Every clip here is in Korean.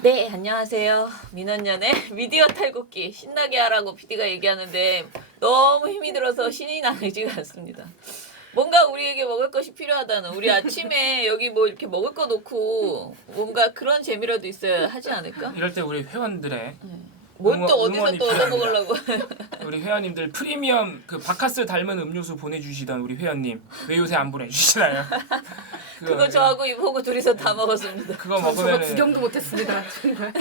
네, 안녕하세요. 민원연의 미디어 탈곡기 신나게 하라고 PD가 얘기하는데 너무 힘이 들어서 신이 나지가 않습니다. 뭔가 우리에게 먹을 것이 필요하다는 우리 아침에 여기 뭐 이렇게 먹을 거 놓고 뭔가 그런 재미라도 있어야 하지 않을까? 이럴 때 우리 회원들의 뭘 또 어디서 응원이 또 얻어먹으려고. 우리 회원님들 프리미엄 그 바카스 닮은 음료수 보내주시던 우리 회원님 왜 요새 안 보내주시나요? 그거 저하고 이보고 둘이서 다 먹었습니다. 그거 저거 먹으면 구경도 못했습니다. 정말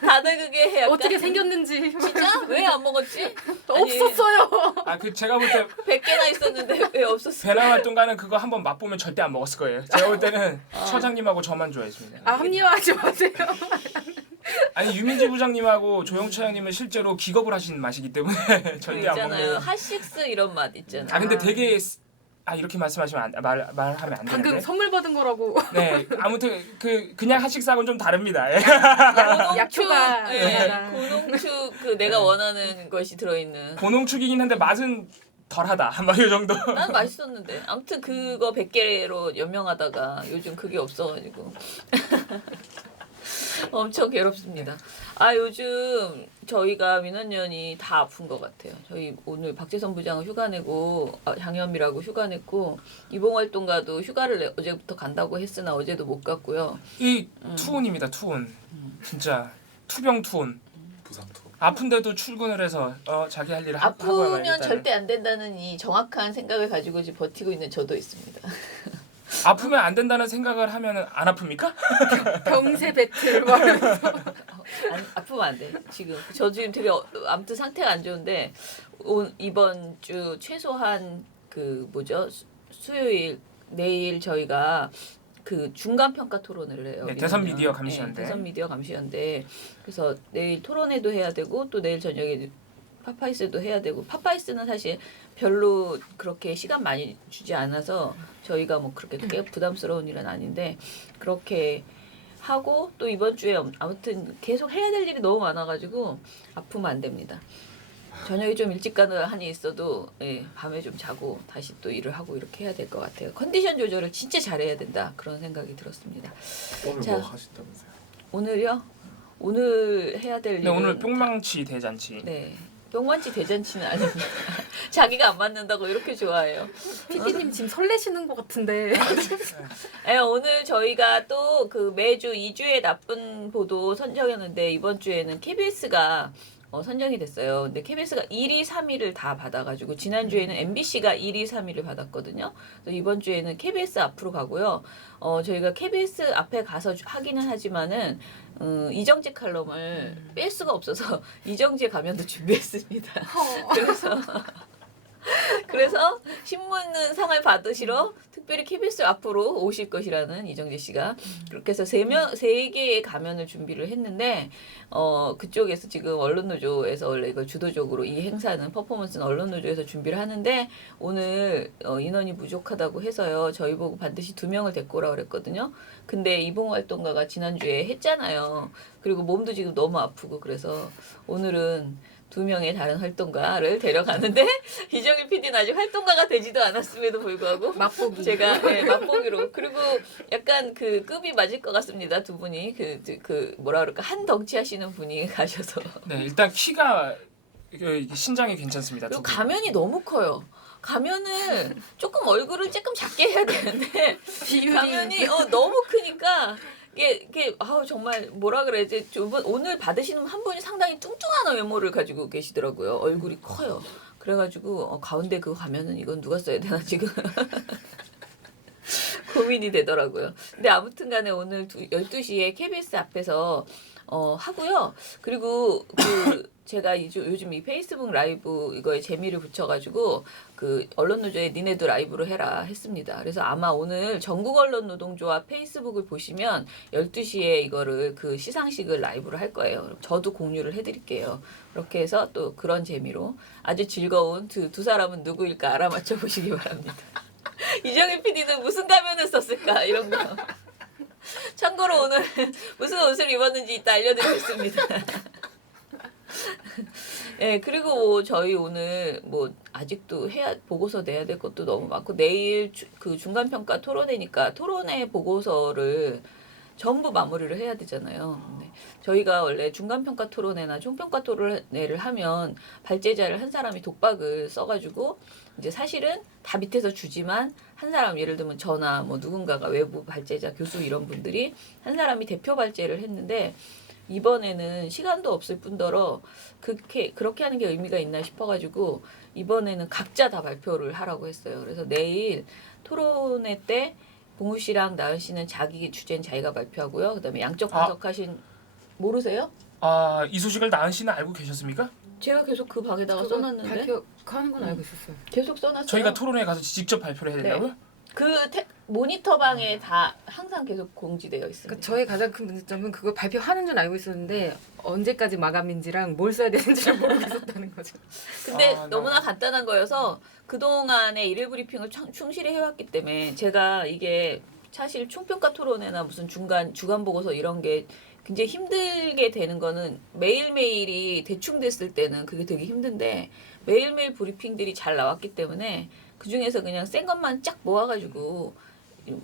다들 그게 해야 어떻게 생겼는지 진짜? 왜 안 먹었지? 아니, 없었어요. 그 제가 볼 때 100개나 있었는데 왜 없었어? 배낭 활동가는 그거 한번 맛보면 절대 안 먹었을 거예요. 제가 볼 때는 처장님하고 저만 좋아했습니다. 아 합리화하지 마세요. 아니 유민지 부장님하고 조영철 형님은 실제로 기겁을 하신 맛이기 때문에 절대 안 있잖아요. 먹는. 핫식스 이런 맛 있잖아요. 아 근데 되게 이렇게 말씀하시면 말하면 안 방금 되는데. 선물 받은 거라고. 네 아무튼 그냥 핫식사하고는 좀 다릅니다. 예. 약효가 예, 고농축 그 내가 원하는 것이 들어있는. 고농축이긴 한데 맛은 덜하다. 막 이 정도. 난 맛있었는데 아무튼 그거 100개로 연명하다가 요즘 그게 없어가지고 엄청 괴롭습니다. 아 요즘 저희가 민원연이 다 아픈 것 같아요. 저희 오늘 박재선 부장은 휴가 내고 장현미라고 휴가 냈고 이봉활동가도 휴가를 어제부터 간다고 했으나 어제도 못 갔고요. 이 투혼입니다. 투혼. 진짜 투병 투혼. 부상 투. 아픈데도 출근을 해서 자기 할 일을 하고 아프면 말겠다는. 절대 안 된다는 이 정확한 생각을 가지고 지금 버티고 있는 저도 있습니다. 아프면 안 된다는 생각을 하면 안 아픕니까? 병세 배틀 말하면서 아프면 안 돼. 지금 저 지금 되게 아무튼 상태가 안 좋은데 이번 주 최소한 그 뭐죠 수요일 내일 저희가 그 중간 평가 토론을 해요. 네, 대선 미디어 감시연대. 네, 대선 미디어 감시연대. 그래서 내일 토론회도 해야 되고 또 내일 저녁에 파파이스도 해야 되고 파파이스는 사실 별로 그렇게 시간 많이 주지 않아서 저희가 뭐 그렇게 꽤 부담스러운 일은 아닌데 그렇게 하고 또 이번 주에 아무튼 계속 해야 될 일이 너무 많아가지고 아프면 안 됩니다. 저녁에 좀 일찍 가는 한이 있어도 밤에 좀 자고 다시 또 일을 하고 이렇게 해야 될 것 같아요. 컨디션 조절을 진짜 잘해야 된다 그런 생각이 들었습니다. 오늘 자. 뭐 하신다면서요? 오늘요? 오늘 해야 될 네 일은 오늘 뿅망치 대잔치. 네. 뿅만치 대잔치는 아닙니다. 자기가 안 맞는다고 이렇게 좋아해요. PD님 지금 설레시는 것 같은데. 오늘 저희가 또 그 매주 2주의 나쁜 보도 선정했는데 이번 주에는 KBS가 선정이 됐어요. 근데 KBS가 1위, 3위를 다 받아가지고 지난주에는 MBC가 1위, 3위를 받았거든요. 그래서 이번 주에는 KBS 앞으로 가고요. 저희가 KBS 앞에 가서 하기는 하지만은 이정재 칼럼을 뺄 수가 없어서 이정재 가면도 준비했습니다. 그래서 신문 상을 받으시러 특별히 KBS 앞으로 오실 것이라는 이정재 씨가 그렇게 해서 세 개의 가면을 준비를 했는데 그쪽에서 지금 언론노조에서 원래 이걸 주도적으로 이 행사는 퍼포먼스는 언론노조에서 준비를 하는데 오늘 인원이 부족하다고 해서요 저희 보고 반드시 2명을 데리고 오라 그랬거든요. 근데 이봉 활동가가 지난주에 했잖아요. 그리고 몸도 지금 너무 아프고 그래서 오늘은 2명의 다른 활동가를 데려가는데 이정일 PD는 아직 활동가가 되지도 않았음에도 불구하고 맛보기. 제가 맛보기로 그리고 약간 그 급이 맞을 것 같습니다. 두 분이 그 뭐라 그럴까 한 덩치 하시는 분이 가셔서 네 일단 키가 신장이 괜찮습니다. 그리고 두 분. 가면이 너무 커요. 가면을 조금 얼굴을 조금 작게 해야 되는데 비율이 가면이 너무 크니까 이게 정말 뭐라 그래야지 오늘 받으시는 한 분이 상당히 뚱뚱한 외모를 가지고 계시더라고요. 얼굴이 커요. 그래가지고 가운데 그거 가면은 이건 누가 써야 되나 지금 고민이 되더라고요. 근데 아무튼간에 오늘 12시에 KBS 앞에서 하고요. 그리고 제가 요즘 이 페이스북 라이브 이거에 재미를 붙여가지고 그 언론노조에 니네도 라이브로 해라 했습니다. 그래서 아마 오늘 전국언론노동조합 페이스북을 보시면 12시에 이거를 그 시상식을 라이브로 할 거예요. 저도 공유를 해드릴게요. 그렇게 해서 또 그런 재미로 아주 즐거운 두 사람은 누구일까 알아맞혀 보시기 바랍니다. 이정일 PD는 무슨 가면을 썼을까 이런 거. 참고로 오늘 무슨 옷을 입었는지 이따 알려드리겠습니다. 예, 그리고 뭐 저희 오늘 뭐 아직도 보고서 내야 될 것도 너무 많고 내일 그 중간평가 토론회니까 토론회 보고서를 전부 마무리를 해야 되잖아요. 네. 저희가 원래 중간평가 토론회나 총평가 토론회를 하면 발제자를 한 사람이 독박을 써가지고 이제 사실은 다 밑에서 주지만 한 사람 예를 들면 저나 뭐 누군가가 외부 발제자 교수 이런 분들이 한 사람이 대표 발제를 했는데 이번에는 시간도 없을 뿐더러 그렇게 하는 게 의미가 있나 싶어가지고 이번에는 각자 다 발표를 하라고 했어요. 그래서 내일 토론회 때 봉우 씨랑 나은 씨는 자기 주제는 자기가 발표하고요. 그다음에 양적 분석하신 모르세요? 아, 이 소식을 나은 씨는 알고 계셨습니까? 제가 계속 그 방에다가 그거 써놨는데 발표하는 건 알고 있었어요. 계속 써놨어요. 저희가 토론회에 가서 직접 발표를 해야 된다고요? 그 모니터방에 다 항상 계속 공지되어 있습니다. 그러니까 저의 가장 큰 문제점은 그거 발표하는 줄 알고 있었는데 언제까지 마감인지랑 뭘 써야 되는지를 모르고 있었다는 거죠. 근데 아, 너무나 간단한 거여서 그동안의 일일 브리핑을 충실히 해왔기 때문에 제가 이게 사실 총평가 토론회나 무슨 주간 보고서 이런 게 굉장히 힘들게 되는 거는 매일매일이 대충 됐을 때는 그게 되게 힘든데 매일매일 브리핑들이 잘 나왔기 때문에 그중에서 그냥 센 것만 쫙 모아가지고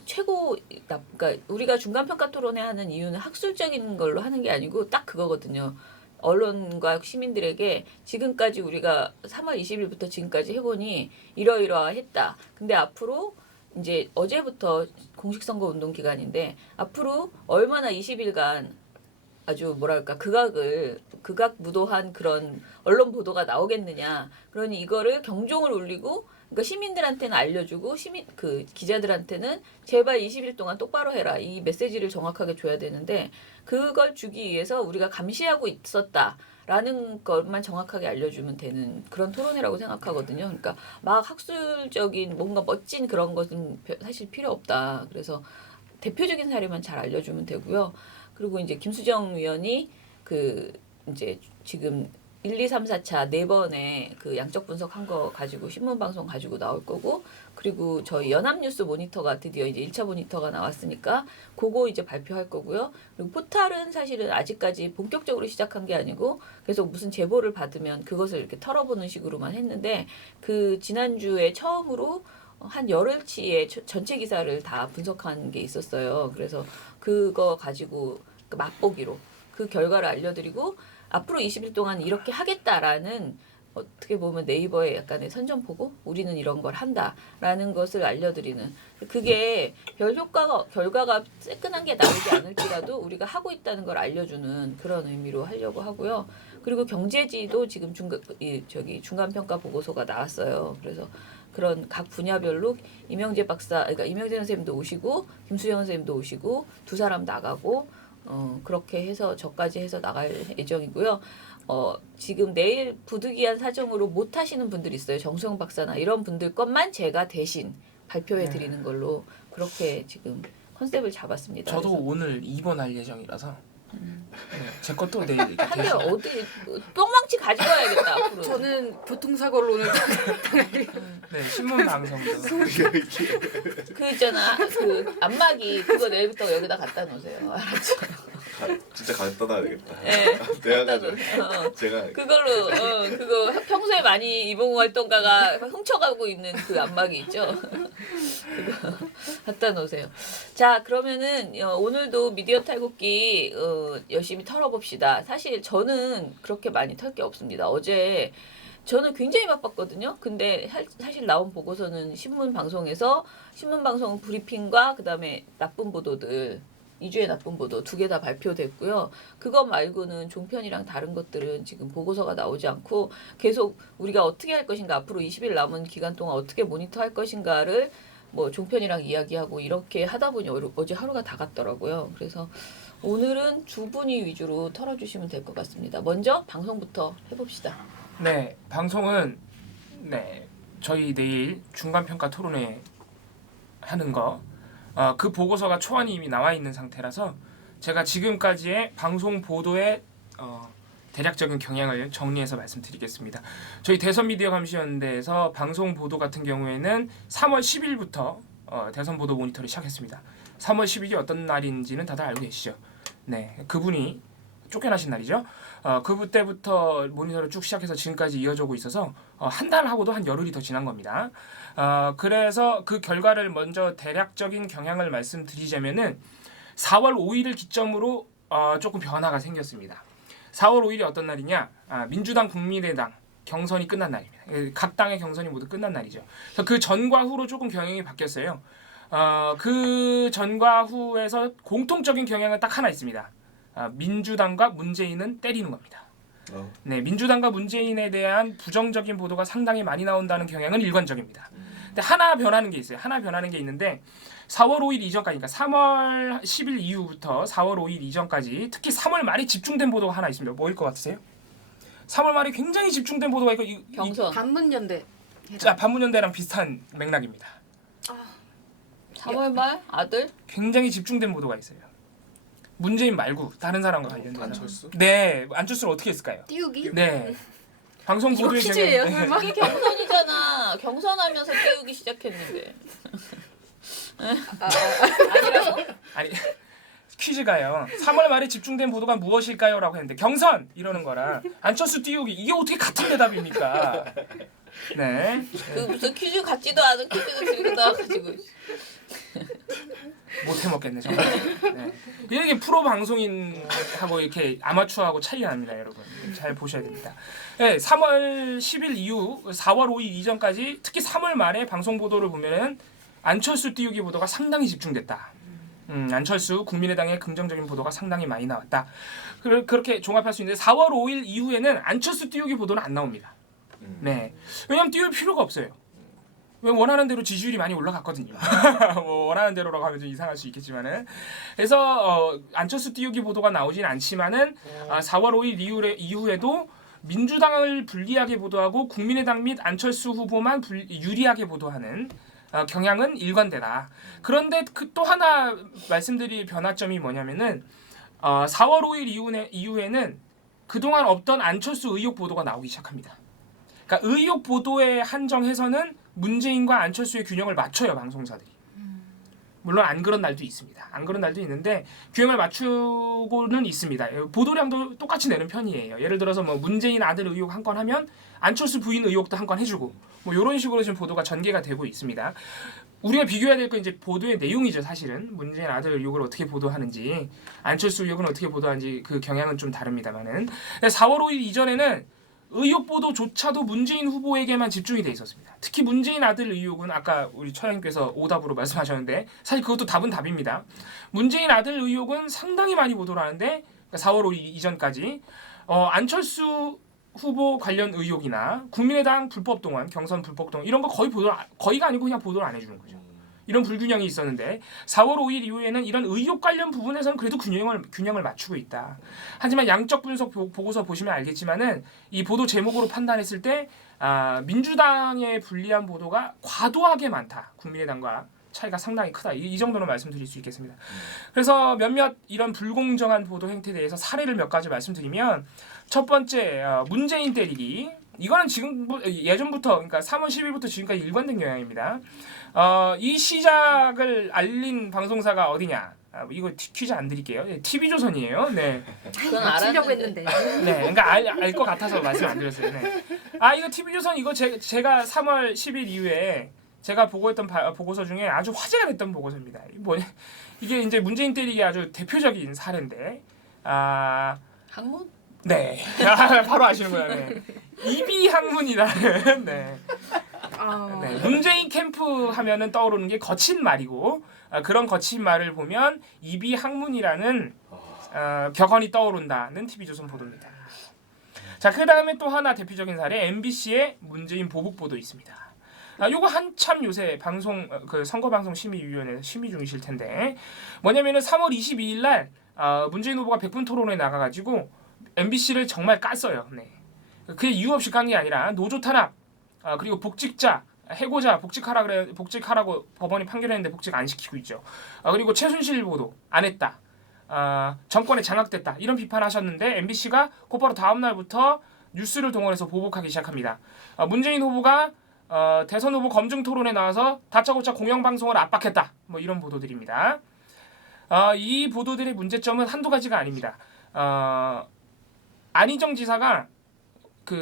최고 그러니까 우리가 중간평가 토론회 하는 이유는 학술적인 걸로 하는 게 아니고 딱 그거거든요. 언론과 시민들에게 지금까지 우리가 3월 20일부터 지금까지 해보니 이러이러했다. 근데 앞으로 이제 어제부터 공식 선거 운동 기간인데 앞으로 얼마나 20일간 아주 뭐랄까 극악무도한 그런 언론 보도가 나오겠느냐. 그러니 이거를 경종을 울리고 그러니까 시민들한테는 알려주고 그 기자들한테는 제발 20일 동안 똑바로 해라. 이 메시지를 정확하게 줘야 되는데 그걸 주기 위해서 우리가 감시하고 있었다라는 것만 정확하게 알려주면 되는 그런 토론회라고 생각하거든요. 그러니까 막 학술적인 뭔가 멋진 그런 것은 사실 필요 없다. 그래서 대표적인 사례만 잘 알려주면 되고요. 그리고 이제 김수정 위원이 그 이제 지금 1, 2, 3, 4차 네 번의 그 양적 분석한 거 가지고 신문 방송 가지고 나올 거고 그리고 저희 연합뉴스 모니터가 드디어 이제 1차 모니터가 나왔으니까 그거 이제 발표할 거고요. 그리고 포탈은 사실은 아직까지 본격적으로 시작한 게 아니고 계속 무슨 제보를 받으면 그것을 이렇게 털어보는 식으로만 했는데 그 지난주에 처음으로 한 열흘치의 전체 기사를 다 분석한 게 있었어요. 그래서 그거 가지고 맛보기로 그 결과를 알려드리고 앞으로 20일 동안 이렇게 하겠다라는 어떻게 보면 네이버의 약간의 선전포고 우리는 이런 걸 한다라는 것을 알려드리는 그게 별 결과가 새끈한 게 나오지 않을지라도 우리가 하고 있다는 걸 알려주는 그런 의미로 하려고 하고요. 그리고 경제지도 지금 중간 평가 보고서가 나왔어요. 그래서 그런 각 분야별로 이명재 박사, 그러니까 이명재 선생님도 오시고 김수영 선생님도 오시고 두 사람 나가고 그렇게 해서 저까지 해서 나갈 예정이고요. 지금 내일 부득이한 사정으로 못 하시는 분들이 있어요. 정수영 박사나 이런 분들 것만 제가 대신 발표해 드리는 걸로 그렇게 지금 컨셉을 잡았습니다. 저도 그래서. 오늘 입원할 예정이라서 네, 제 것도 내일 이렇게 한데 대신 어디 뿅망치 가져가야겠다 앞으로. 저는 교통사고로 오늘 네, 신문 방송도 그 있잖아 그 안마기 그거 내일부터 여기다 갖다 놓으세요. 알았죠? 진짜 갖다 놔야 되겠다. 네. 내가 갖다 가지고 놓. 제가 그걸로 그거 평소에 많이 이봉우 활동가가 훔쳐가고 있는 그 안마기 있죠. 그거 갖다 놓으세요. 자 그러면은 오늘도 미디어 탈곡기 열심히 털어봅시다. 사실 저는 그렇게 많이 털 게 없습니다. 어제 저는 굉장히 바빴거든요. 근데 사실 나온 보고서는 신문 방송 브리핑과 그다음에 나쁜 보도들 2주의 나쁜 보도 2개 다 발표됐고요. 그거 말고는 종편이랑 다른 것들은 지금 보고서가 나오지 않고 계속 우리가 어떻게 할 것인가 앞으로 20일 남은 기간 동안 어떻게 모니터할 것인가를 뭐 종편이랑 이야기하고 이렇게 하다 보니 어제 하루가 다 갔더라고요. 그래서 오늘은 두 분이 위주로 털어주시면 될 것 같습니다. 먼저 방송부터 해봅시다. 네, 방송은 저희 내일 중간평가 토론회 하는 거 그 보고서가 초안이 이미 나와 있는 상태라서 제가 지금까지의 방송 보도의 대략적인 경향을 정리해서 말씀드리겠습니다. 저희 대선 미디어 감시연대에서 방송 보도 같은 경우에는 3월 10일부터 대선 보도 모니터를 시작했습니다. 3월 10일이 어떤 날인지는 다들 알고 계시죠? 네, 그분이 쫓겨나신 날이죠. 그때부터 모니터를 쭉 시작해서 지금까지 이어지고 있어서 한 달 하고도 한 열흘이 더 지난 겁니다. 그래서 그 결과를 먼저 대략적인 경향을 말씀드리자면은 4월 5일을 기점으로 조금 변화가 생겼습니다. 4월 5일이 어떤 날이냐? 민주당, 국민의당 경선이 끝난 날입니다. 각 당의 경선이 모두 끝난 날이죠. 그래서 그 전과 후로 조금 경향이 바뀌었어요. 그 전과 후에서 공통적인 경향은 딱 하나 있습니다. 민주당과 문재인은 때리는 겁니다. 네, 민주당과 문재인에 대한 부정적인 보도가 상당히 많이 나온다는 경향은 일관적입니다. 근데 하나 변하는 게 있어요. 하나 변하는 게 있는데 4월 5일 이전까지, 그러니까 3월 10일 이후부터 4월 5일 이전까지 특히 3월 말에 집중된 보도가 하나 있습니다. 뭐일 것 같으세요? 3월 말에 굉장히 집중된 보도가 있고 경선. 반문연대. 자, 반문연대랑 비슷한 맥락입니다. 3월 말 아들? 굉장히 집중된 보도가 있어요. 문재인 말고 다른 사람과 관련돼서. 안철수? 네, 안철수를 어떻게 했을까요? 띄우기? 네. 방송 이거 보도의 퀴즈예요, 경향. 설마? 이게 경선이잖아. 경선하면서 띄우기 시작했는데. 아니라고? 아니 퀴즈가요. 3월 말에 집중된 보도가 무엇일까요?라고 했는데 경선 이러는 거랑 안철수 띄우기 이게 어떻게 같은 대답입니까? 네. 그 무슨 퀴즈 같지도 않은 퀴즈를 들고 나와가지고. 못 해먹겠네 정말. 네. 이게 프로 방송인하고 이렇게 아마추어하고 차이가 납니다, 여러분. 잘 보셔야 됩니다. 네, 3월 10일 이후 4월 5일 이전까지 특히 3월 말에 방송 보도를 보면은 안철수 띄우기 보도가 상당히 집중됐다. 안철수 국민의당의 긍정적인 보도가 상당히 많이 나왔다. 그렇게 종합할 수 있는데 4월 5일 이후에는 안철수 띄우기 보도는 안 나옵니다. 네, 왜냐하면 띄울 필요가 없어요. 왜 원하는 대로 지지율이 많이 올라갔거든요. 뭐 원하는 대로라고 하면 좀 이상할 수 있겠지만은 그래서 안철수 띄우기 보도가 나오진 않지만은 4월 5일 이후에도 민주당을 불리하게 보도하고 국민의당 및 안철수 후보만 유리하게 보도하는 경향은 일관되다. 그런데 또 하나 말씀드릴 변화점이 뭐냐면은 4월 5일 이후에는 그동안 없던 안철수 의혹 보도가 나오기 시작합니다. 그러니까 의혹 보도에 한정해서는 문재인과 안철수의 균형을 맞춰요, 방송사들이. 물론 안 그런 날도 있습니다. 안 그런 날도 있는데 균형을 맞추고는 있습니다. 보도량도 똑같이 내는 편이에요. 예를 들어서 뭐 문재인 아들 의혹 한 건 하면 안철수 부인 의혹도 한 건 해주고 뭐 이런 식으로 지금 보도가 전개가 되고 있습니다. 우리가 비교해야 될 건 이제 보도의 내용이죠, 사실은. 문재인 아들 의혹을 어떻게 보도하는지, 안철수 의혹은 어떻게 보도하는지 그 경향은 좀 다릅니다만은 4월 5일 이전에는 의혹 보도조차도 문재인 후보에게만 집중이 돼 있었습니다. 특히 문재인 아들 의혹은 아까 우리 처장님께서 오답으로 말씀하셨는데 사실 그것도 답은 답입니다. 문재인 아들 의혹은 상당히 많이 보도를 하는데 4월 5일 이전까지 안철수 후보 관련 의혹이나 국민의당 불법 동원, 경선 불법 동원 이런 거 거의가 아니고 그냥 보도를 안 해주는 거죠. 이런 불균형이 있었는데 4월 5일 이후에는 이런 의혹 관련 부분에서는 그래도 균형을 맞추고 있다. 하지만 양적 분석 보고서 보시면 알겠지만은 이 보도 제목으로 판단했을 때 민주당의 불리한 보도가 과도하게 많다. 국민의당과 차이가 상당히 크다. 이 정도로 말씀드릴 수 있겠습니다. 그래서 몇몇 이런 불공정한 보도 행태에 대해서 사례를 몇 가지 말씀드리면 첫 번째 문재인 때리기. 이거는 지금 예전부터 그러니까 3월 10일부터 지금까지 일관된 경향입니다. 이 시작을 알린 방송사가 어디냐? 이거 퀴즈 안 드릴게요. TV조선이에요. 네. 그건 맞추려고 알았는데. 했는데. 네, 그러니까 알 것 같아서 말씀 안 드렸어요. 네. 이거 TV조선 이거 제가 3월 10일 이후에 제가 보고했던 보고서 중에 아주 화제가 됐던 보고서입니다. 이게 이제 문재인 때리기 아주 대표적인 사례인데, 학문? 네, 바로 아시는구나. 네. 이비학문이라는 네. 네, 문재인 캠프 하면은 떠오르는 게 거친 말이고 그런 거친 말을 보면 이비학문이라는 격언이 떠오른다는 TV조선 보도입니다. 자, 그 다음에 또 하나 대표적인 사례 MBC의 문재인 보복 보도 있습니다. 요거 한참 요새 선거방송 심의위원회에서 심의 중이실 텐데 뭐냐면은 3월 22일 날 문재인 후보가 100분 토론에 나가가지고 MBC를 정말 깠어요. 네. 그게 이유 없이 깐 게 아니라 노조 탄압 그리고 복직자 해고자 복직하라고 법원이 판결했는데 복직 안 시키고 있죠. 그리고 최순실 보도 안 했다. 정권에 장악됐다. 이런 비판하셨는데 MBC가 곧바로 다음 날부터 뉴스를 동원해서 보복하기 시작합니다. 문재인 후보가 대선 후보 검증 토론에 나와서 다짜고짜 공영방송을 압박했다. 뭐 이런 보도들입니다. 이 보도들의 문제점은 한두 가지가 아닙니다. 안희정 지사가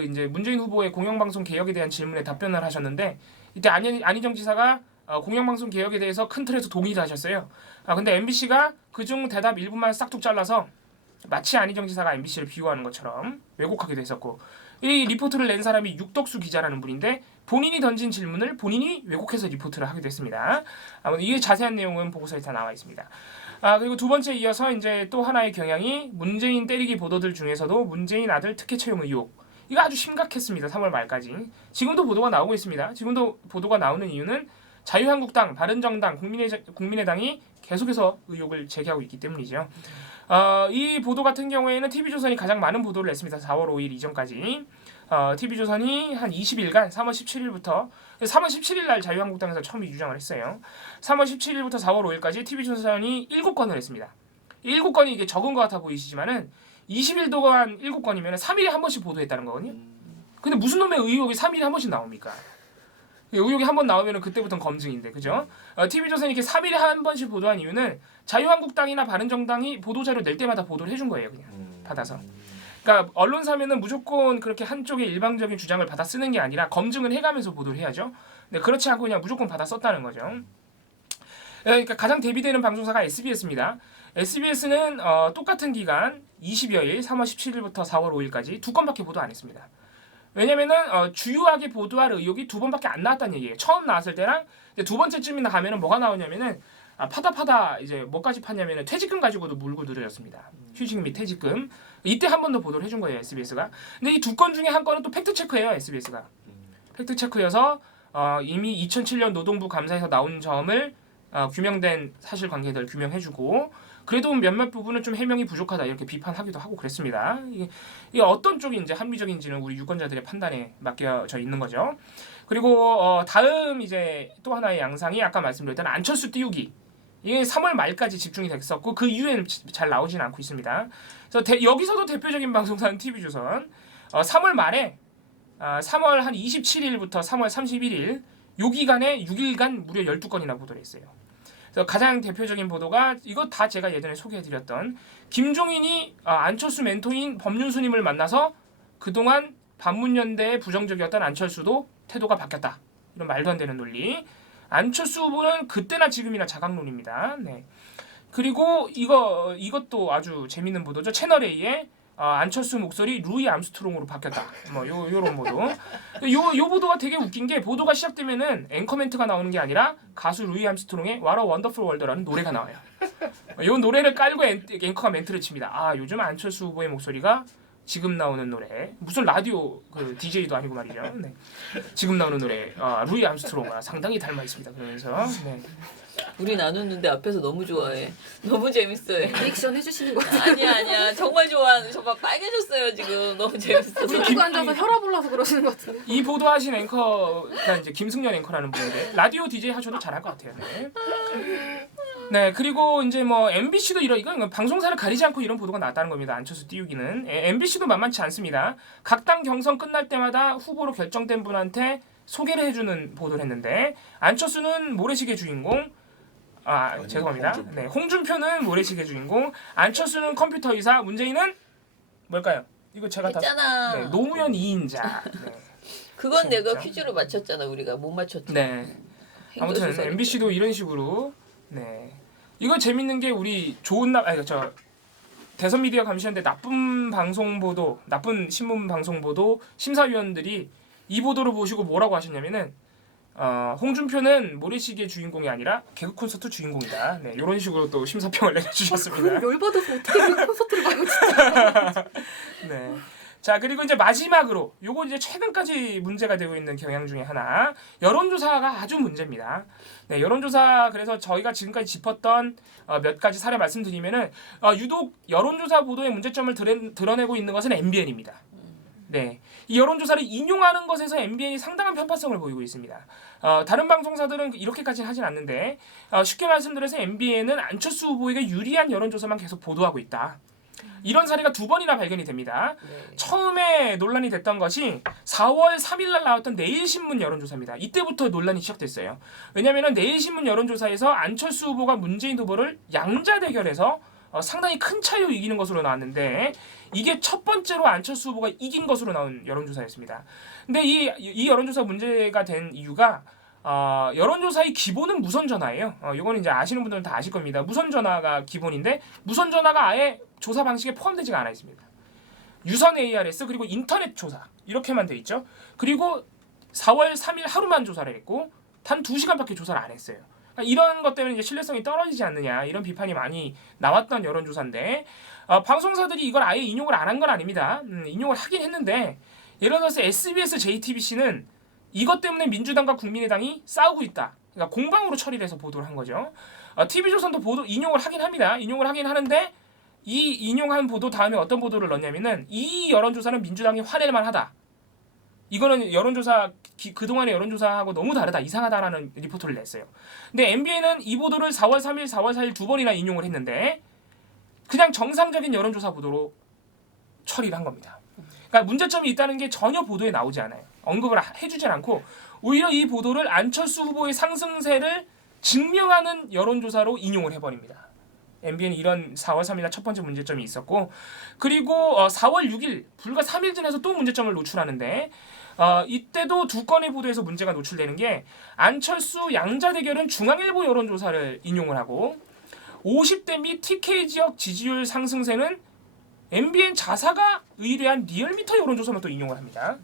이제 문재인 후보의 공영방송 개혁에 대한 질문에 답변을 하셨는데 이때 안희정 지사가 공영방송 개혁에 대해서 큰 틀에서 동의를 하셨어요. 근데 MBC가 그중 대답 일부만 싹둑 잘라서 마치 안희정 지사가 MBC를 비호하는 것처럼 왜곡하기도 했었고 이 리포트를 낸 사람이 육덕수 기자라는 분인데 본인이 던진 질문을 본인이 왜곡해서 리포트를 하기도 했습니다. 아무튼 이게 자세한 내용은 보고서에 다 나와 있습니다. 그리고 두 번째 이어서 이제 또 하나의 경향이 문재인 때리기 보도들 중에서도 문재인 아들 특혜 채용 의혹 이거 아주 심각했습니다. 3월 말까지. 지금도 보도가 나오고 있습니다. 지금도 보도가 나오는 이유는 자유한국당, 바른정당, 국민의당이 계속해서 의혹을 제기하고 있기 때문이죠. 이 보도 같은 경우에는 TV조선이 가장 많은 보도를 냈습니다. 4월 5일 이전까지. TV조선이 한 20일간 3월 17일부터 3월 17일 날 자유한국당에서 처음 주장을 했어요. 3월 17일부터 4월 5일까지 TV조선이 7건을 했습니다. 7건이 이게 적은 것 같아 보이시지만은 20일 동안 7건이면 3일에 한 번씩 보도했다는 거거든요. 근데 무슨 놈의 의혹이 3일에 한 번씩 나옵니까? 의혹이 한 번 나오면 그때부터는 검증인데, 그죠? TV조선이 이렇게 3일에 한 번씩 보도한 이유는 자유한국당이나 바른정당이 보도자료 낼 때마다 보도를 해준 거예요, 그냥 받아서. 그러니까 언론사면은 무조건 그렇게 한쪽의 일방적인 주장을 받아 쓰는 게 아니라 검증을 해가면서 보도를 해야죠. 근데 그렇지 않고 그냥 무조건 받아 썼다는 거죠. 그러니까 가장 대비되는 방송사가 SBS입니다. SBS는 똑같은 기간 20여일 3월 17일부터 4월 5일까지 2건밖에 보도 안 했습니다. 왜냐면은 주요하게 보도할 의혹이 2번밖에 안 나왔다는 얘기예요. 처음 나왔을 때랑 이제 2번째쯤이나 가면은 뭐가 나오냐면은 파다 이제 뭐까지 팠냐면은 퇴직금 가지고도 물고 늘어졌습니다. 휴직 및 퇴직금. 이때 한 번 더 보도를 해준 거예요, SBS가. 근데 이 2건 중에 한 건은 또 팩트 체크예요, SBS가. 팩트 체크여서 이미 2007년 노동부 감사에서 나온 점을 규명된 사실관계들 규명해주고 그래도 몇몇 부분은 좀 해명이 부족하다 이렇게 비판하기도 하고 그랬습니다. 이게 어떤 쪽이 이제 합리적인지는 우리 유권자들의 판단에 맡겨져 있는 거죠. 그리고 다음 이제 또 하나의 양상이 아까 말씀드렸던 안철수 띄우기. 이게 3월 말까지 집중이 됐었고 그 이후에는 잘 나오지는 않고 있습니다. 그래서 여기서도 대표적인 방송사는 TV조선. 3월 말에 3월 한 27일부터 3월 31일 요 기간에 6일간 무려 12건이나 보도를 했어요. 그래서 가장 대표적인 보도가 이거 다 제가 예전에 소개해드렸던 김종인이 안철수 멘토인 법륜스님을 만나서 그동안 반문연대에 부정적이었던 안철수도 태도가 바뀌었다. 이런 말도 안 되는 논리. 안철수 후보는 그때나 지금이나 자각론입니다. 네. 그리고 이것도 아주 재밌는 보도죠. 채널A에 안철수 목소리 루이 암스트롱으로 바뀌었다. 뭐 요런 보도. 요 보도가 되게 웃긴 게 보도가 시작되면은 앵커 멘트가 나오는 게 아니라 가수 루이 암스트롱의 What a Wonderful World라는 노래가 나와요. 요 노래를 깔고 앵커가 멘트를 칩니다. 요즘 안철수 후보의 목소리가 지금 나오는 노래 무슨 라디오 그 DJ도 아니고 말이죠. 네. 지금 나오는 노래 루이 암스트롱과 상당히 닮아 있습니다. 그러면서 네. 우리 나눴는데 앞에서 너무 좋아해. 너무 재밌어해. 리액션 해주시는 거 같아요. 아니야. 정말 좋아하는. 저 막 빨개졌어요 지금. 너무 재밌어. 우리 두고 앉아서 혈압 올라서 그러시는 것 같은데. 이 보도하신 앵커가 이제 김승연 앵커라는 분인데 라디오 DJ 하셔도 잘할 것 같아요. 네. 네, 그리고 이제 뭐 MBC도 이건 방송사를 가리지 않고 이런 보도가 나왔다는 겁니다. 안철수 띄우기는. MBC도 만만치 않습니다. 각 당 경선 끝날 때마다 후보로 결정된 분한테 소개를 해주는 보도를 했는데 안철수는 모래시계 주인공. 죄송합니다. 네, 홍준표는 모래시계 주인공. 안철수는 컴퓨터 의사. 문재인은 뭘까요? 이거 제가 했잖아. 네, 노무현 2인자. 네. 그건 내가 진짜. 퀴즈로 맞췄잖아. 우리가 못 맞췄지. 네. 아무튼 MBC도 이런 식으로 네. 이거 재밌는 게 우리 대선 미디어 감시원대 나쁜 방송 보도, 나쁜 신문 방송 보도 심사위원들이 이 보도를 보시고 뭐라고 하셨냐면은 홍준표는 모래시계 주인공이 아니라 개그 콘서트 주인공이다. 네, 이런 식으로 또 심사평을 내주셨습니다. 열받아서 어떻게 그 콘서트를 가고 진짜. 네. 자, 그리고 이제 마지막으로 요거 이제 최근까지 문제가 되고 있는 경향 중에 하나 여론조사가 아주 문제입니다. 네, 여론조사 그래서 저희가 지금까지 짚었던 몇 가지 사례 말씀드리면은 유독 여론조사 보도의 문제점을 드러내고 있는 것은 MBN입니다. 네, 이 여론조사를 인용하는 것에서 MBN이 상당한 편파성을 보이고 있습니다. 다른 방송사들은 이렇게까지는 하진 않는데 쉽게 말씀드려서 MBN은 안철수 후보에게 유리한 여론조사만 계속 보도하고 있다. 이런 사례가 2번이나 발견이 됩니다. 네. 처음에 논란이 됐던 것이 4월 3일 날 나왔던 내일신문 여론조사입니다. 이때부터 논란이 시작됐어요. 왜냐하면 내일신문 여론조사에서 안철수 후보가 문재인 후보를 양자 대결해서 상당히 큰 차이로 이기는 것으로 나왔는데 이게 첫 번째로 안철수 후보가 이긴 것으로 나온 여론조사였습니다. 근데 이 여론조사 문제가 된 이유가 여론조사의 기본은 무선 전화예요. 이거는 이제 아시는 분들은 다 아실 겁니다. 무선 전화가 기본인데 무선 전화가 아예 조사 방식에 포함되지가 않아 있습니다. 유선 ARS 그리고 인터넷 조사 이렇게만 돼 있죠. 그리고 4월 3일 하루만 조사를 했고 단 2시간밖에 조사를 안 했어요. 그러니까 이런 것 때문에 이제 신뢰성이 떨어지지 않느냐 이런 비판이 많이 나왔던 여론조사인데 방송사들이 이걸 아예 인용을 안 한 건 아닙니다. 인용을 하긴 했는데 예를 들어서 SBS, JTBC는 이것 때문에 민주당과 국민의당이 싸우고 있다. 그러니까 공방으로 처리를 해서 보도를 한 거죠. TV조선도 보도 인용을 하긴 합니다. 인용을 하긴 하는데 이 인용한 보도 다음에 어떤 보도를 넣냐면은 이 여론조사는 민주당이 화낼 만하다. 이거는 여론조사 그동안의 여론조사하고 너무 다르다. 이상하다라는 리포트를 냈어요. 근데 MBN은 이 보도를 4월 3일, 4월 4일 두 번이나 인용을 했는데 그냥 정상적인 여론조사 보도로 처리를 한 겁니다. 그러니까 문제점이 있다는 게 전혀 보도에 나오지 않아요. 언급을 해주진 않고 오히려 이 보도를 안철수 후보의 상승세를 증명하는 여론조사로 인용을 해버립니다. MBN이 이런 4월 3일날 첫 번째 문제점이 있었고 그리고 4월 6일 불과 3일 지나서 또 문제점을 노출하는데 이때도 두 건의 보도에서 문제가 노출되는 게 안철수 양자 대결은 중앙일보 여론조사를 인용을 하고 50대 및 TK 지역 지지율 상승세는 MBN 자사가 의뢰한 리얼미터 여론조사만 또 인용을 합니다.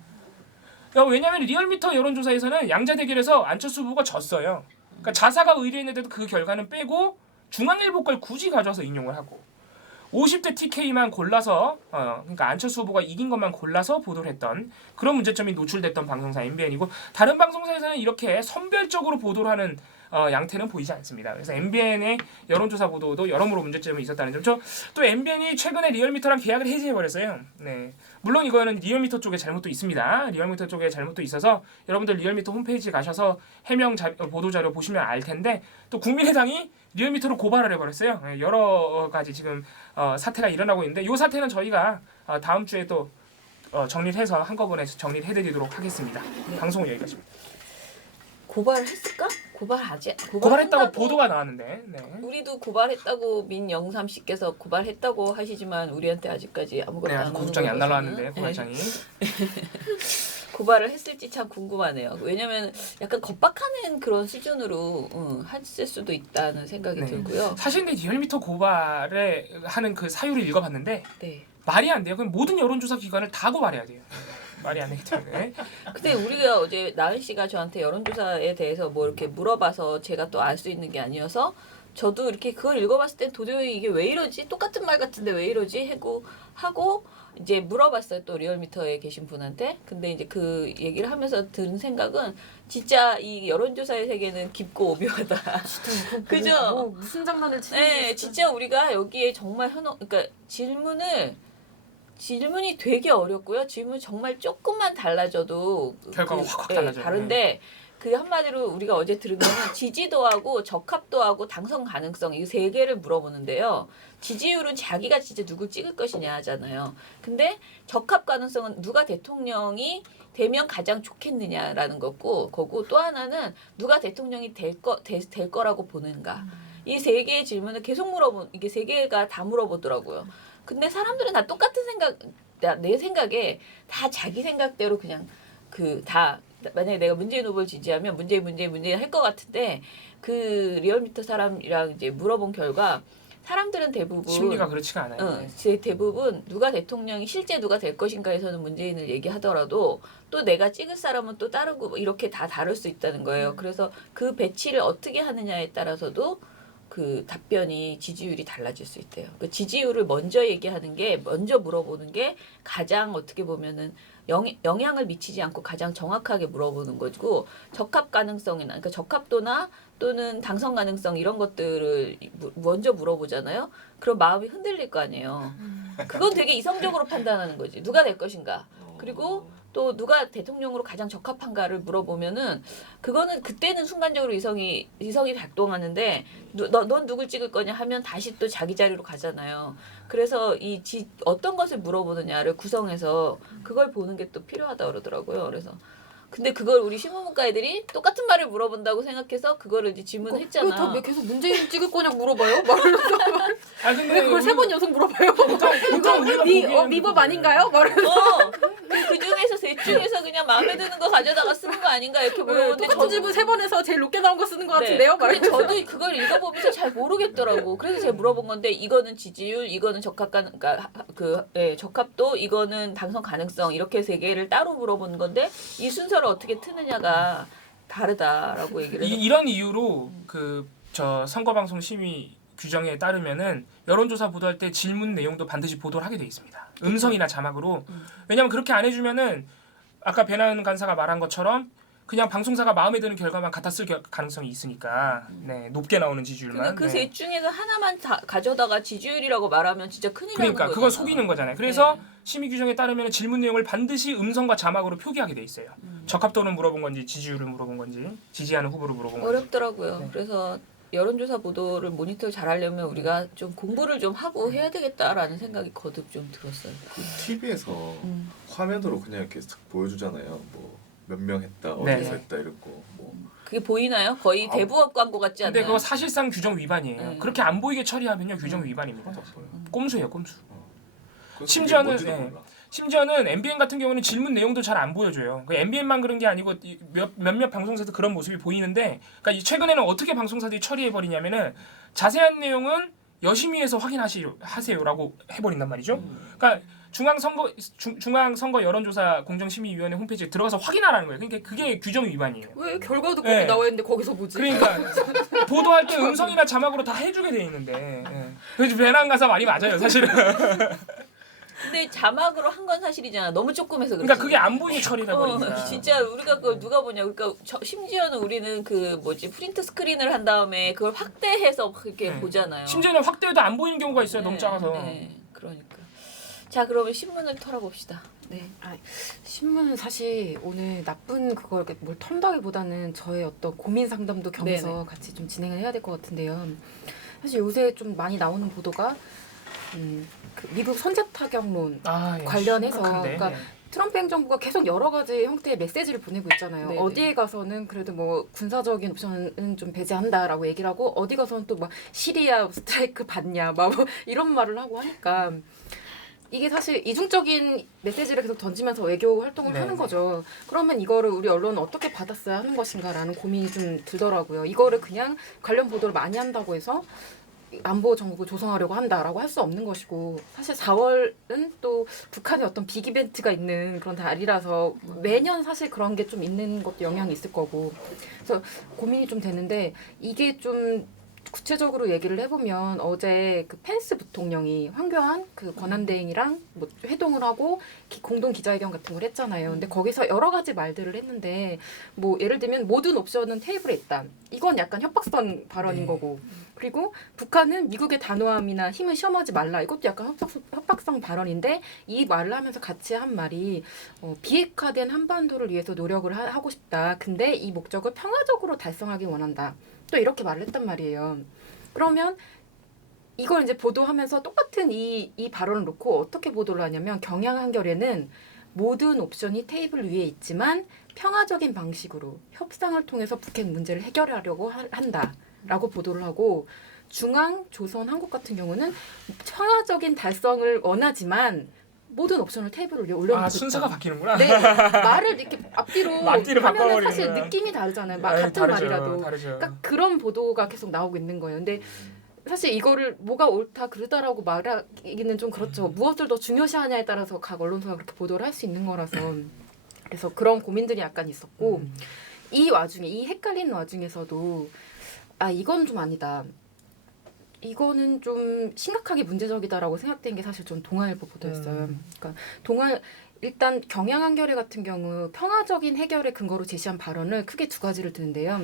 왜냐하면 리얼미터 여론조사에서는 양자 대결에서 안철수 후보가 졌어요. 그러니까 자사가 의뢰했는데도 그 결과는 빼고 중앙일보 걸 굳이 가져와서 인용을 하고 50대 TK만 골라서 그러니까 안철수 후보가 이긴 것만 골라서 보도를 했던 그런 문제점이 노출됐던 방송사 MBN이고 다른 방송사에서는 이렇게 선별적으로 보도를 하는 양태는 보이지 않습니다. 그래서 MBN의 여론조사 보도도 여러모로 문제점이 있었다는 점. 또 MBN이 최근에 리얼미터랑 계약을 해지해버렸어요. 네. 물론 이거는 리얼미터 쪽에 잘못도 있습니다. 리얼미터 쪽에 잘못도 있어서 여러분들 리얼미터 홈페이지 가셔서 해명 보도자료 보시면 알 텐데 또 국민의당이 리얼미터로 고발을 해버렸어요. 네, 여러 가지 지금 사태가 일어나고 있는데 이 사태는 저희가 다음 주에 또 정리를 해서 한꺼번에 정리를 해드리도록 하겠습니다. 네. 방송은 여기까지입니다. 고발했을까? 고발했다고 보도가 나왔는데 네. 우리도 고발했다고 민영삼 씨께서 고발했다고 하시지만 우리한테 아직까지 아무것도 네, 안 아직 오는 고소장이 안 거거든요. 날라왔는데 고발장이 고발을 했을지 참 궁금하네요. 왜냐면 약간 겁박하는 그런 수준으로 했을 수도 있다는 생각이 네. 들고요. 사실 근데 리얼미터 고발에 하는 그 사유를 읽어봤는데 네. 말이 안 돼요. 그럼 모든 여론조사 기관을 다 고발해야 돼요. 말이 안 되기 때문에. 근데 우리가 어제 나은 씨가 저한테 여론조사에 대해서 뭐 이렇게 물어봐서 제가 또 알 수 있는 게 아니어서 저도 이렇게 그걸 읽어봤을 땐 도저히 이게 왜 이러지? 똑같은 말 같은데 왜 이러지? 하고 이제 물어봤어요. 또 리얼미터에 계신 분한테. 근데 이제 그 얘기를 하면서 든 생각은 진짜 이 여론조사의 세계는 깊고 오묘하다. 그죠? 뭐 무슨 장난을 치는 네, 진짜 우리가 여기에 정말 그러니까 질문이 되게 어렵고요. 질문 정말 조금만 달라져도 결과가 확 달라져요. 다른데 그 한마디로 우리가 어제 들은 거는 지지도하고 적합도하고 당선 가능성 이 세 개를 물어보는데요. 지지율은 자기가 진짜 누굴 찍을 것이냐 하잖아요. 근데 적합 가능성은 누가 대통령이 되면 가장 좋겠느냐라는 거고 또 하나는 누가 대통령이 될 거라고 보는가. 이 세 개의 질문을 계속 이게 세 개가 다 물어보더라고요. 근데 사람들은 다 똑같은 내 생각에 다 자기 생각대로 그냥 만약에 내가 문재인 후보를 지지하면 문재인 할 것 같은데 그 리얼미터 사람이랑 이제 물어본 결과 사람들은 대부분 심리가 그렇지가 않아요. 대부분 실제 누가 될 것인가에서는 문재인을 얘기하더라도 또 내가 찍을 사람은 또 다르고 이렇게 다 다를 수 있다는 거예요. 그래서 그 배치를 어떻게 하느냐에 따라서도 그 답변이 지지율이 달라질 수 있대요. 그 지지율을 먼저 먼저 물어보는 게 가장 어떻게 보면은 영향을 미치지 않고 가장 정확하게 물어보는 거고 적합 가능성이나 그러니까 적합도나 또는 당선 가능성 이런 것들을 먼저 물어보잖아요. 그럼 마음이 흔들릴 거 아니에요. 그건 되게 이성적으로 판단하는 거지. 누가 될 것인가. 그리고 또 누가 대통령으로 가장 적합한가를 물어보면은 그거는 그때는 순간적으로 이성이 작동하는데 넌 누굴 찍을 거냐 하면 다시 또 자기 자리로 가잖아요. 그래서 어떤 것을 물어보느냐를 구성해서 그걸 보는 게 또 필요하다 그러더라고요. 그래서 근데 그걸 우리 신문문과 애들이 똑같은 말을 물어본다고 생각해서 그거를 이제 질문했잖아. 다 계속 문재인 찍을 거냐고 물어봐요? 말하면서 근데 왜 그걸 3번 연속 물어봐요? 보통 우리가 보기에는 리법 아닌가요? 말하면서 그 중에서 제일 중에서 그냥 마음에 드는 거 가져다가 쓰는 거 아닌가 이렇게 물어보는데 똑같은 질문 3번에서 제일 높게 나온 거 쓰는 것 같은데요? 근데 저도 그걸 읽어보면서 잘 모르겠더라고. 그래서 제가 물어본 건데 이거는 지지율, 이거는 적합감, 그러니까 적합도, 이거는 당선 가능성 이렇게 세 개를 따로 물어본 건데 이 순서를 어떻게 트느냐가 다르다라고 얘기를 해요. 이런 이유로 저 선거방송 심의 규정에 따르면은 여론조사 보도할 때 질문 내용도 반드시 보도를 하게 돼 있습니다. 음성이나 자막으로. 왜냐하면 그렇게 안 해주면은 아까 배나은 간사가 말한 것처럼 그냥 방송사가 마음에 드는 결과만 갖다 쓸 가능성이 있으니까 네, 높게 나오는 지지율만. 그 셋 중에서 하나만 다 가져다가 지지율이라고 말하면 진짜 큰일 나는 그러니까 거예요. 그걸 속이는 거잖아요. 그래서 심의 규정에 따르면 질문 내용을 반드시 음성과 자막으로 표기하게 돼 있어요. 적합도를 물어본 건지 지지율을 물어본 건지 지지하는 후보를 물어본 건지. 어렵더라고요. 네. 그래서 여론조사 보도를 모니터를 잘하려면 우리가 좀 공부를 좀 하고 해야 되겠다라는 생각이 거듭 좀 들었어요. TV에서 화면으로 그냥 이렇게 싹 보여주잖아요. 뭐 몇 명 했다, 네. 어디서 했다 이랬고 뭐 그게 보이나요? 거의 대부업 광고 같지 않나요? 근데 그거 사실상 규정 위반이에요. 네. 그렇게 안 보이게 처리하면요 규정 위반입니다. 맞아요. 꼼수예요, 꼼수. 그래서 심지어는- 그게 뭔지도 네. 몰라. 심지어는 MBN 같은 경우는 질문 내용도 잘 안 보여줘요. 그 MBN만 그런 게 아니고 몇몇 방송사도 그런 모습이 보이는데, 그러니까 최근에는 어떻게 방송사들이 처리해 버리냐면은 자세한 내용은 여심위에서 확인하세요라고 해버린단 말이죠. 그러니까 중앙선거 여론조사 공정심의위원회 홈페이지에 들어가서 확인하라는 거예요. 그러니까 그게 규정 위반이에요. 왜 결과도 네. 거기 나와 있는데 거기서 뭐지? 그러니까 보도할 때 음성이나 자막으로 다 해주게 돼 있는데, 그래서 배낭 가사 말이 맞아요, 사실은. 근데 자막으로 한 건 사실이잖아. 너무 조금해서 그렇지. 그러니까 그게 안 보이게 처리돼 버리니까. 진짜 우리가 그걸 누가 보냐. 그러니까 심지어는 우리는 프린트 스크린을 한 다음에 그걸 확대해서 그렇게 네. 보잖아요. 심지어는 확대해도 안 보이는 경우가 있어요. 너무 작아서. 네, 그러니까. 자, 그러면 신문을 털어봅시다. 네. 신문은 사실 오늘 나쁜 그걸 뭘 턴다기보다는 저의 어떤 고민 상담도 겸해서 네네. 같이 좀 진행을 해야 될 것 같은데요. 사실 요새 좀 많이 나오는 보도가 그 미국 선제 타격론 예, 관련해서 심각한데. 그러니까 트럼프 행정부가 계속 여러 가지 형태의 메시지를 보내고 있잖아요. 네네. 어디에 가서는 그래도 뭐 군사적인 옵션은 좀 배제한다라고 얘기를 하고 어디 가서는 또 막 시리아 스트라이크 받냐 막 뭐 이런 말을 하고 하니까 이게 사실 이중적인 메시지를 계속 던지면서 외교 활동을 네. 하는 거죠. 그러면 이거를 우리 언론은 어떻게 받았어야 하는 것인가라는 고민이 좀 들더라고요. 이거를 그냥 관련 보도를 많이 한다고 해서 안보 정국을 조성하려고 한다라고 할 수 없는 것이고 사실 4월은 또 북한의 어떤 빅 이벤트가 있는 그런 달이라서 매년 사실 그런 게 좀 있는 것도 영향이 있을 거고 그래서 고민이 좀 되는데 이게 좀 구체적으로 얘기를 해보면 어제 그 펜스 부통령이 황교안 그 권한대행이랑 뭐 회동을 하고 공동 기자회견 같은 걸 했잖아요. 근데 거기서 여러 가지 말들을 했는데 뭐 예를 들면 모든 옵션은 테이블에 있다. 이건 약간 협박성 발언인 네. 거고 그리고 북한은 미국의 단호함이나 힘을 시험하지 말라. 이것도 약간 협박성 발언인데 이 말을 하면서 같이 한 말이 비핵화된 한반도를 위해서 노력을 하고 싶다. 근데 이 목적을 평화적으로 달성하기 원한다. 또 이렇게 말을 했단 말이에요. 그러면 이걸 이제 보도하면서 똑같은 이 발언을 놓고 어떻게 보도를 하냐면 경향 한겨레는 모든 옵션이 테이블 위에 있지만 평화적인 방식으로 협상을 통해서 북핵 문제를 해결하려고 한다라고 보도를 하고 중앙, 조선, 한국 같은 경우는 평화적인 달성을 원하지만 모든 옵션을 테이블 위에 올려놓고 순서가 있다. 바뀌는구나. 네, 말을 이렇게 앞뒤로 하면은 바꿔버리는구나. 사실 느낌이 다르잖아요. 네, 같은 다르죠, 말이라도. 다르죠. 그러니까 그런 보도가 계속 나오고 있는 거예요. 근데 사실 이거를 뭐가 옳다 그르다라고 말하기는 좀 그렇죠. 무엇을 더 중요시하냐에 따라서 각 언론사가 그렇게 보도를 할 수 있는 거라서 그래서 그런 고민들이 약간 있었고 이 와중에 이 헷갈리는 와중에서도 이건 좀 아니다. 이거는 좀 심각하게 문제적이다라고 생각된 게 사실 전 동아일보 보도였어요. 그러니까 일단 경향 한겨레 같은 경우 평화적인 해결의 근거로 제시한 발언을 크게 두 가지를 드는데요.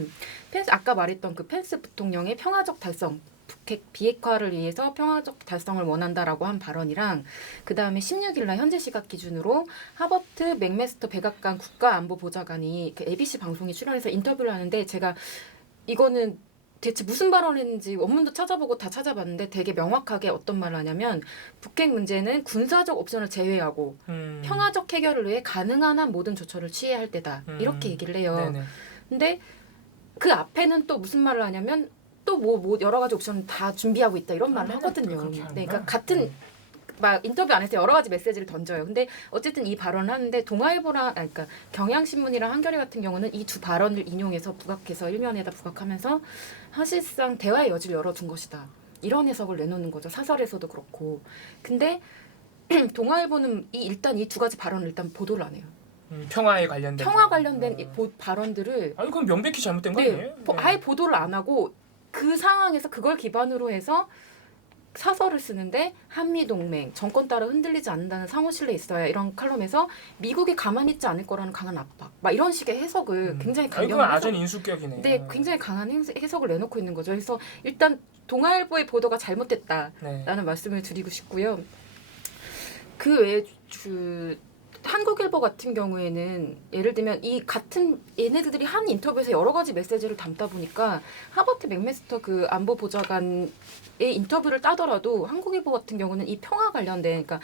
아까 말했던 그 펜스 부통령의 평화적 달성, 북핵 비핵화를 위해서 평화적 달성을 원한다라고 한 발언이랑 그 다음에 16일 날 현재 시각 기준으로 하버트 맥메스터 백악관 국가안보보좌관이 그 ABC 방송에 출연해서 인터뷰를 하는데 제가 이거는 대체 무슨 발언을 했는지 원문도 찾아보고 다 찾아봤는데 되게 명확하게 어떤 말을 하냐면 북핵 문제는 군사적 옵션을 제외하고 평화적 해결을 위해 가능한 한 모든 조처를 취해야 할 때다. 이렇게 얘기를 해요. 네네. 근데 그 앞에는 또 무슨 말을 하냐면 또 뭐 여러 가지 옵션 다 준비하고 있다 이런 말을 하거든요. 그렇게 하는구나. 그러니까 같은 막 인터뷰 안에서 여러 가지 메시지를 던져요. 근데 어쨌든 이 발언을 하는데 동아일보랑 그러니까 경향신문이랑 한겨레 같은 경우는 이 두 발언을 인용해서 부각해서 일면에다 부각하면서 사실상 대화의 여지를 열어둔 것이다. 이런 해석을 내놓는 거죠. 사설에서도 그렇고. 근데 동아일보는 일단 이 두 가지 발언을 일단 보도를 안 해요. 평화에 관련된 평화 관련된 이 발언들을 아니 그럼 명백히 잘못된 거 네, 아니에요? 아예 보도를 안 하고 그 상황에서 그걸 기반으로 해서 사설을 쓰는데 한미동맹 정권 따라 흔들리지 않는다는 상호신뢰 있어야 이런 칼럼에서 미국이 가만히 있지 않을 거라는 강한 압박 막 이런 식의 해석을 굉장히 아니 강경한 그건 아전 인수격이네. 네, 굉장히 강한 해석을 내놓고 있는 거죠. 그래서 일단 동아일보의 보도가 잘못됐다라는 네. 말씀을 드리고 싶고요. 그 외에 한국일보 같은 경우에는 예를 들면 이 같은 얘네들이 한 인터뷰에서 여러 가지 메시지를 담다 보니까 하버트 맥메스터 그 안보 보좌관의 인터뷰를 따더라도 한국일보 같은 경우는 이 평화 관련된 그러니까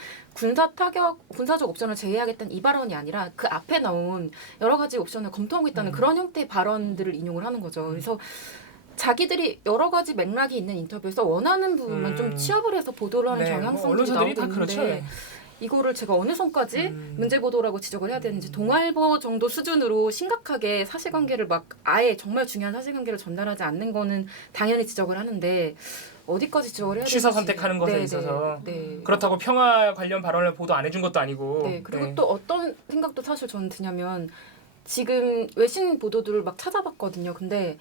군사적 옵션을 제외하겠다는 이 발언이 아니라 그 앞에 나온 여러 가지 옵션을 검토하고 있다는 그런 형태의 발언들을 인용을 하는 거죠. 그래서 자기들이 여러 가지 맥락이 있는 인터뷰에서 원하는 부분만 좀 취합을 해서 보도를 하는 네, 뭐 경향성들이 언론사들이 나오고 다 그렇죠. 있는데 이거를 제가 어느 선까지 문제 보도라고 지적을 해야 되는지 동아일보 정도 수준으로 심각하게 사실관계를 막 아예 정말 중요한 사실관계를 전달하지 않는 거는 당연히 지적을 하는데 어디까지 지적을 해야 되는지 취사 선택하는 것에 네, 있어서 네. 그렇다고 평화 관련 발언을 보도 안 해준 것도 아니고 네, 그리고 또 어떤 생각도 사실 저는 드냐면 지금 외신 보도들을 막 찾아봤거든요. 근데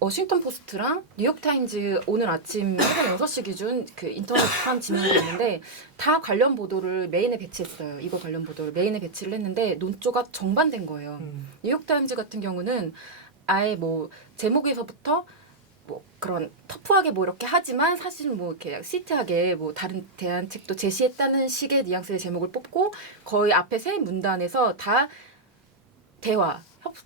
워싱턴 포스트랑 뉴욕 타임즈 오늘 아침 새벽 6시 기준 그 인터넷 판 진행이 됐는데 다 관련 보도를 메인에 배치했어요. 이거 관련 보도를 메인에 배치를 했는데 논조가 정반대인 거예요. 뉴욕 타임즈 같은 경우는 아예 뭐 제목에서부터 뭐 그런 터프하게 뭐 이렇게 하지만 사실 뭐 이렇게 시트하게 뭐 다른 대안책도 제시했다는 식의 뉘앙스의 제목을 뽑고 거의 앞에 세 문단에서 다 대화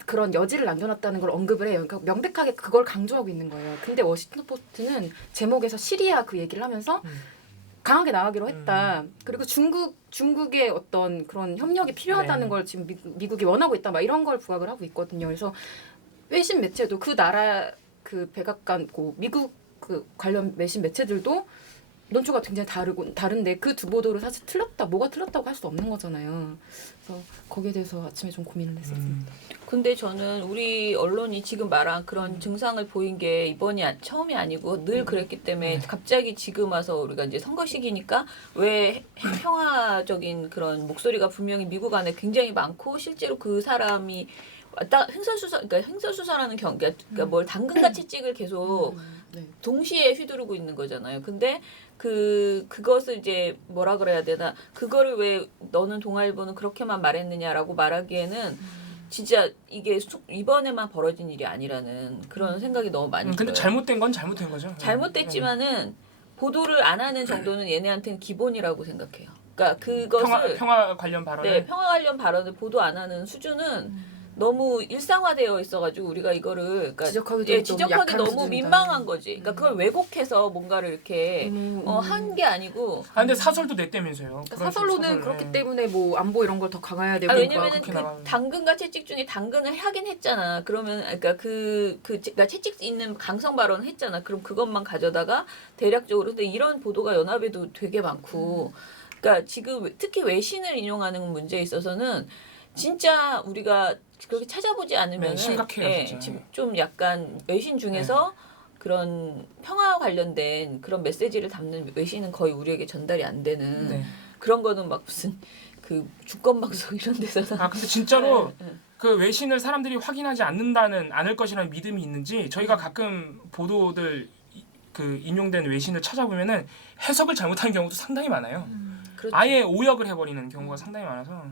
그런 여지를 남겨놨다는 걸 언급을 해요. 그러니까 명백하게 그걸 강조하고 있는 거예요. 근데 워싱턴 포스트는 제목에서 시리아 그 얘기를 하면서 강하게 나가기로 했다. 그리고 중국의 어떤 그런 협력이 필요하다는 네. 걸 지금 미국이 원하고 있다. 막 이런 걸 부각을 하고 있거든요. 그래서 외신 매체도 그 나라 그 백악관 미국 그 관련 외신 매체들도 논조가 굉장히 다른데 그 두 보도를 사실 뭐가 틀렸다고 할 수 없는 거잖아요. 그래서 거기에 대해서 아침에 좀 고민을 했었습니다. 근데 저는 우리 언론이 지금 말한 그런 증상을 보인 게 이번이 처음이 아니고 늘 그랬기 때문에 갑자기 지금 와서 우리가 이제 선거 시기니까 왜 평화적인 그런 목소리가 분명히 미국 안에 굉장히 많고 실제로 그 사람이 왔다 횡설수설하는 그러니까 뭘 당근같이 찍을 계속 네. 동시에 휘두르고 있는 거잖아요. 근데 그것을 이제 뭐라 그래야 되나 그거를 왜 너는 동아일보는 그렇게만 말했느냐라고 말하기에는 진짜 이게 이번에만 벌어진 일이 아니라는 그런 생각이 너무 많이 들어요. 근데 잘못된 건 잘못된 거죠. 잘못됐지만은 보도를 안 하는 정도는 얘네한테는 기본이라고 생각해요. 그러니까 그것을 평화 관련 발언을 네, 평화 관련 발언을 보도 안 하는 수준은 너무 일상화되어 있어가지고 우리가 이거를 그러니까 지적하기 너무 민망한 거지. 그러니까 그걸 왜곡해서 뭔가를 이렇게 한 게 아니고. 근데 사설도 냈다면서요. 사설로는 그렇기 때문에 뭐 안보 이런 걸 더 강화해야 되고. 왜냐면은 그 당근과 채찍 중에 당근을 하긴 했잖아. 그러면 그러니까 그러니까 채찍 있는 강성 발언을 했잖아. 그럼 그것만 가져다가 대략적으로 근데 이런 보도가 연합에도 되게 많고. 그러니까 지금 특히 외신을 인용하는 문제에 있어서는 진짜 우리가 그렇게 찾아보지 않으면 심각해요, 진짜. 지금 좀 약간 외신 중에서 그런 평화 관련된 그런 메시지를 담는 외신은 거의 우리에게 전달이 안 되는 그런 거는 막 무슨 그 주권 방송 이런 데서 근데 진짜로 그 외신을 사람들이 확인하지 않을 것이라는 믿음이 있는지 저희가 가끔 보도들 그 인용된 외신을 찾아보면은 해석을 잘못하는 경우도 상당히 많아요. 그렇죠. 아예 오역을 해버리는 경우가 상당히 많아서.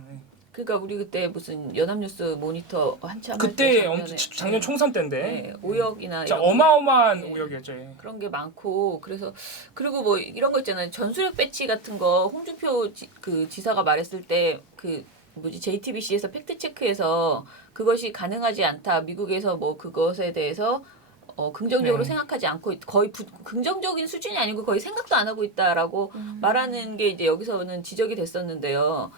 그러니까 우리 그때 무슨 연합뉴스 모니터 한참 그때 작년 총선 때인데 네, 오역이나 진짜 이런 어마어마한 오역이었죠. 그런 게 많고 그리고 뭐 이런 거 있잖아요. 전술핵 배치 같은 거 홍준표 지사가 말했을 때 JTBC에서 팩트 체크해서 그것이 가능하지 않다. 미국에서 뭐 그것에 대해서 긍정적으로 생각하지 않고 거의 긍정적인 수준이 아니고 거의 생각도 안 하고 있다라고 말하는 게 이제 여기서는 지적이 됐었는데요.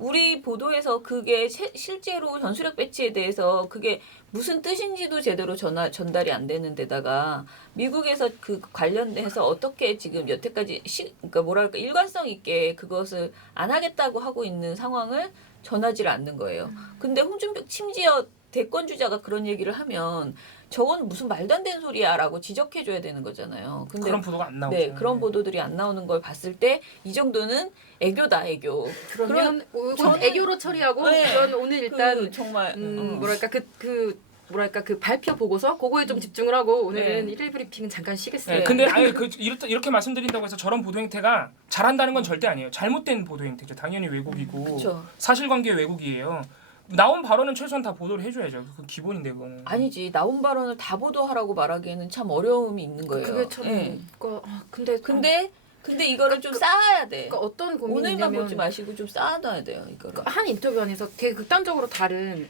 우리 보도에서 그게 실제로 전술핵 배치에 대해서 그게 무슨 뜻인지도 제대로 전달이 안 되는 데다가 미국에서 그 관련해서 어떻게 지금 여태까지 그러니까 뭐랄까 일관성 있게 그것을 안 하겠다고 하고 있는 상황을 전하지를 않는 거예요. 근데 홍준표 심지어 대권 주자가 그런 얘기를 하면 저건 무슨 말도 안 되는 소리야라고 지적해줘야 되는 거잖아요. 근데 그런 보도가 안 나오죠. 네, 그런 보도들이 안 나오는 걸 봤을 때 이 정도는 애교다 애교. 그러면 이건 저는- 애교로 처리하고 네. 이건 오늘 일단 그 정말 뭐랄까 뭐랄까 그 발표 보고서 그거에 좀 집중을 하고 오늘은 네. 일일 브리핑은 잠깐 네, 쉬겠습니다. 근데 아예 이렇게 말씀드린다고 해서 저런 보도 행태가 잘한다는 건 절대 아니에요. 잘못된 보도 행태죠. 당연히 왜곡이고 그쵸. 사실관계 왜곡이에요. 나온 발언은 최소한 다 보도를 해줘야죠. 그 기본인데 그거는. 아니지 나온 발언을 다 보도하라고 말하기에는 참 어려움이 있는 거예요. 그게 참 예. 근데 이거를 좀 쌓아야 돼. 그러니까 어떤 오늘만 고민이냐면 보지 마시고 좀 쌓아놔야 돼요. 이거를. 한 인터뷰 안에서 되게 극단적으로 다른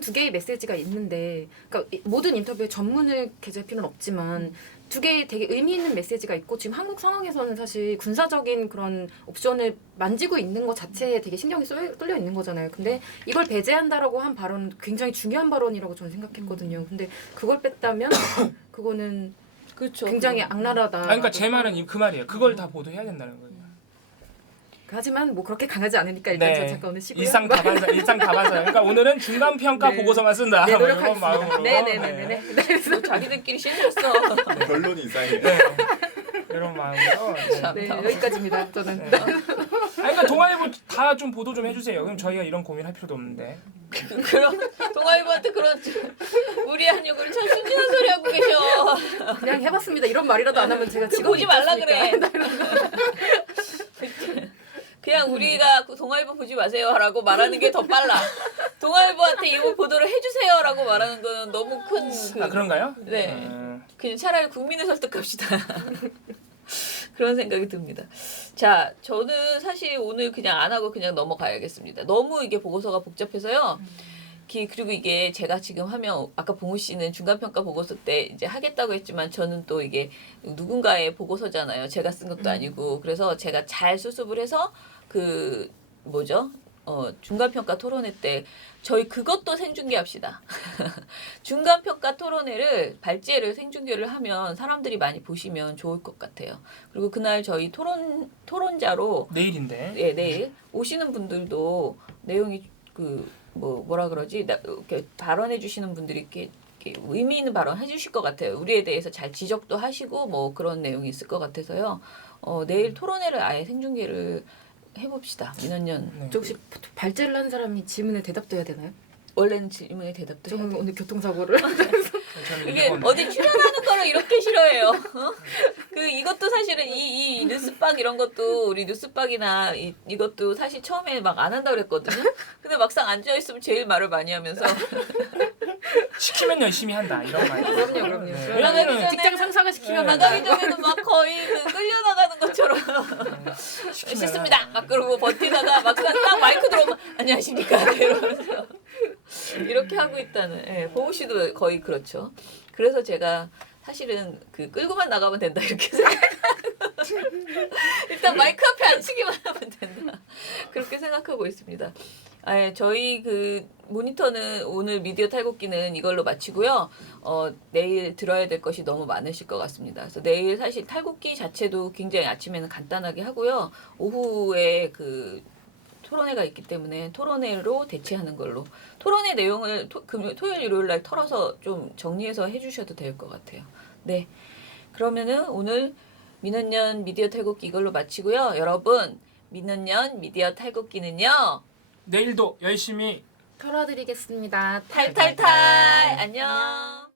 두 개의 메시지가 있는데, 그러니까 모든 인터뷰에 전문을 개조할 필요는 없지만 두 개의 되게 의미 있는 메시지가 있고 지금 한국 상황에서는 사실 군사적인 그런 옵션을 만지고 있는 것 자체에 되게 신경이 쏠려 있는 거잖아요. 근데 이걸 배제한다라고 한 발언은 굉장히 중요한 발언이라고 저는 생각했거든요. 근데 그걸 뺐다면 그거는 그렇죠. 굉장히 악랄하다. 그러니까 제 말은 그 말이에요. 그걸 다 보도해야 된다는 거예요. 하지만 뭐 그렇게 강하지 않으니까 일단 저 잠깐 오늘 쉬고요. 일상 다반사. 그러니까 오늘은 중간 평가 네. 보고서만 쓴다. 네, 이런 노력하겠습니다. 마음으로. 네네네네. 뭐 자기들끼리 실렸어. 결론이 이상해. 네. 이런 마음으로. 네. 참. 네, 여기까지입니다. 저는. 네. 그러니까 동아일보 다 좀 보도 좀 해주세요. 그럼 저희가 이런 고민할 필요도 없는데. 그럼 동아일보한테 그런 무리한 요구를 참 순진한 소리 하고 계셔. 그냥 해봤습니다. 이런 말이라도 안 하면 제가 직업이 보지 말라 있지 그래. 그냥 우리가 그 동아일보 보지 마세요라고 말하는 게 더 빨라. 동아일보한테 이거 보도를 해주세요라고 말하는 거는 너무 큰. 그런가요? 네. 그냥 차라리 국민을 설득합시다. 그런 생각이 듭니다. 자, 저는 사실 오늘 그냥 안 하고 그냥 넘어가야겠습니다. 너무 이게 보고서가 복잡해서요. 그리고 이게 제가 지금 하면 아까 봉우 씨는 중간평가 보고서 때 이제 하겠다고 했지만 저는 또 이게 누군가의 보고서잖아요. 제가 쓴 것도 아니고. 그래서 제가 잘 수습을 해서 중간평가 토론회 때 저희 그것도 생중계합시다. 중간평가 토론회를 발제를 생중계를 하면 사람들이 많이 보시면 좋을 것 같아요. 그리고 그날 저희 토론자로 내일인데. 예, 내일 오시는 분들도 내용이 이렇게 발언해 주시는 분들이 이렇게 의미 있는 발언 해주실 것 같아요. 우리에 대해서 잘 지적도 하시고 뭐 그런 내용이 있을 것 같아서요. 내일 토론회를 아예 생중계를 해봅시다. 민원연. 네. 혹시 발제를 한 사람이 질문에 대답도 해야 되나요? 원래는 질문에 대답도 해야 저는 돼요. 오늘 교통사고를 저는 이게 이건- 어디 출연하는 거를 이렇게 싫어해요. 이것도 사실은 이 뉴스박 이런 것도 우리 뉴스박이나 이것도 사실 처음에 막 안 한다 그랬거든요. 근데 막상 앉아 있으면 제일 말을 많이 하면서 시키면 열심히 한다 이런 말. 그럼요. 네. 왜냐면은 직장 상사가 시키면 네. 나가기 전에는 막 거의 끌려나가는 것처럼 싫습니다. 막 그러고 버티다가 막상 딱 마이크 들어오면 안녕하십니까 이러면서 이렇게 하고 있다는. 예, 보우 씨도 거의 그렇죠. 그래서 제가 사실은 끌고만 나가면 된다 이렇게 생각하고 일단 마이크 앞에 앉히기만 하면 된다 그렇게 생각하고 있습니다. 저희 모니터는 오늘 미디어 탈곡기는 이걸로 마치고요. 내일 들어야 될 것이 너무 많으실 것 같습니다. 그래서 내일 사실 탈곡기 자체도 굉장히 아침에는 간단하게 하고요. 오후에 토론회가 있기 때문에 토론회로 대체하는 걸로 토론회 내용을 토요일 일요일 날 털어서 좀 정리해서 해주셔도 될 것 같아요. 네, 그러면은 오늘 민원연 미디어 탈곡기 이걸로 마치고요. 여러분 민원연 미디어 탈곡기는요 내일도 열심히 털어드리겠습니다. 탈탈탈 안녕.